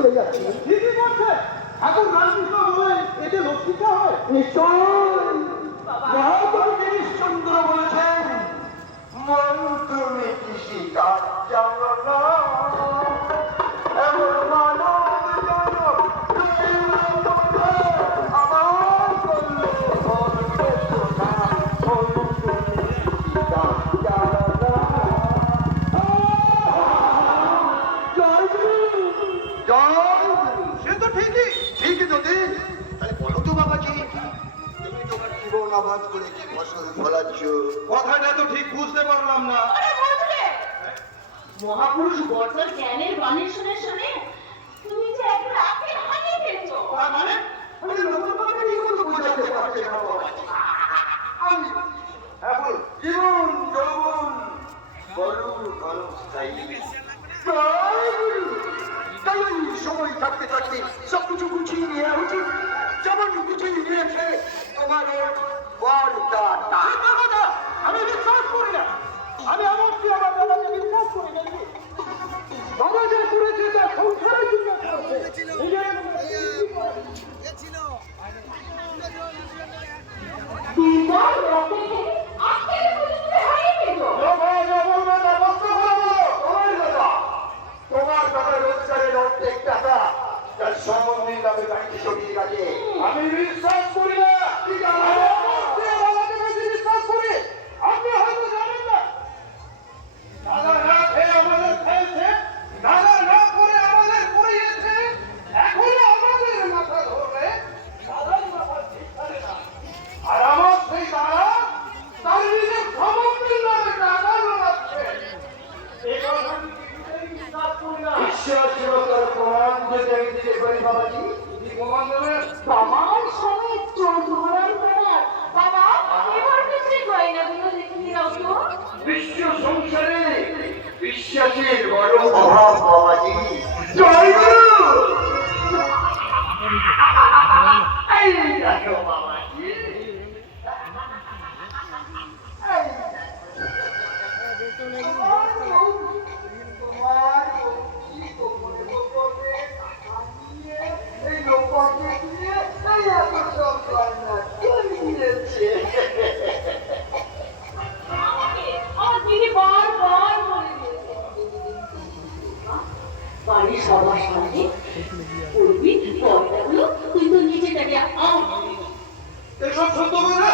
চলে যাচ্ছে। ঠিকই বলছে, ঠাকুর রামকৃষ্ণ বলে এতে লক্ষ্মীটা হয়। নিশ্চয় মহাকবি গিরিশচন্দ্র বলেছেন, মন তুমি কৃষি কাজ জানো না, এমন মানব জনক আমার করলে মন পেতো না, মন তুমি কৃষি কাজ জানো না। জয় গুরু, জয় গুরু। সে তো ঠিকই। ঠিকই যদি তাহলে বলো তো বাবাজি, তুমি তোমার জীবন আবাদ করে কি ফসল ফলাচ্ছ? কথাটা তো ঠিক বুঝতে পারলাম না। মহাপুরুষ বর্তর জ্ঞানের বাণী শুনে শুনে তুমি যে একবার আখের হারিয়ে ফেলছো। তার মানে আমি নতুন ভাবে কি করে বোঝাতে পারছি না বাবাজি। আমি এখন জীবন যৌবন বড় ক্ষণস্থায়ী। জয় গুরু। তাই ওই সময় থাকতে থাকতে সবকিছু গুছিয়ে নেওয়া উচিত, যেমন গুছিয়ে নিয়েছে তোমার বরদাতা। মিথ্যা কথা, আমি বিশ্বাস করি না। আমি এমনকি আমার বাবাকে বিশ্বাস করি না। বাবা যা করেছে তা সংসারের জন্য করেছে। নিজের দিনদার রক্তে আখের হারিয়ে ফেলছো। তোমার টাকা রোজগারের অর্ধেক টাকা তার সম্বন্ধীর নামে ব্যাংকে সরিয়ে গেছে। আমি বিশ্বাস করি না। বিশ্বাস করি। আপনি হয়তো জানেন না, দাদা না খেয়ে আমাদের খেয়েছে, দাদা না করে আমাদের করিয়েছে, এখনো আমাদের মাথা ধরবে, দাদার মাথা ঠিক করে না। আর আমার সেই দাদা তার নিজের সম্বন্ধীর নামে টাকা জমাচ্ছে। এই কথা আমি কিছুতেই বিশ্বাস করি না। বিশ্বাসযোগ্যতার প্রমাণ যদি আমি দিতে পারি বাবাজি। কি প্রমাণ দেবে? বাবার সমেত চৌধুরাই বেড়ার। বাবা, এবার কিছু গয়নাগুলো দেখে নিও তো। বিশ্ব সংসারে বিশ্বাসের বড় অভাব বাবাজি। জয় গুরু। এই দেখো বাবাজি, আমার দিদি বারবার বলে দিয়েছে, বাড়ির সবার সামনে করবি গয়নাগুলো তুই তো নিজে টাকা এসব সত্য কথা।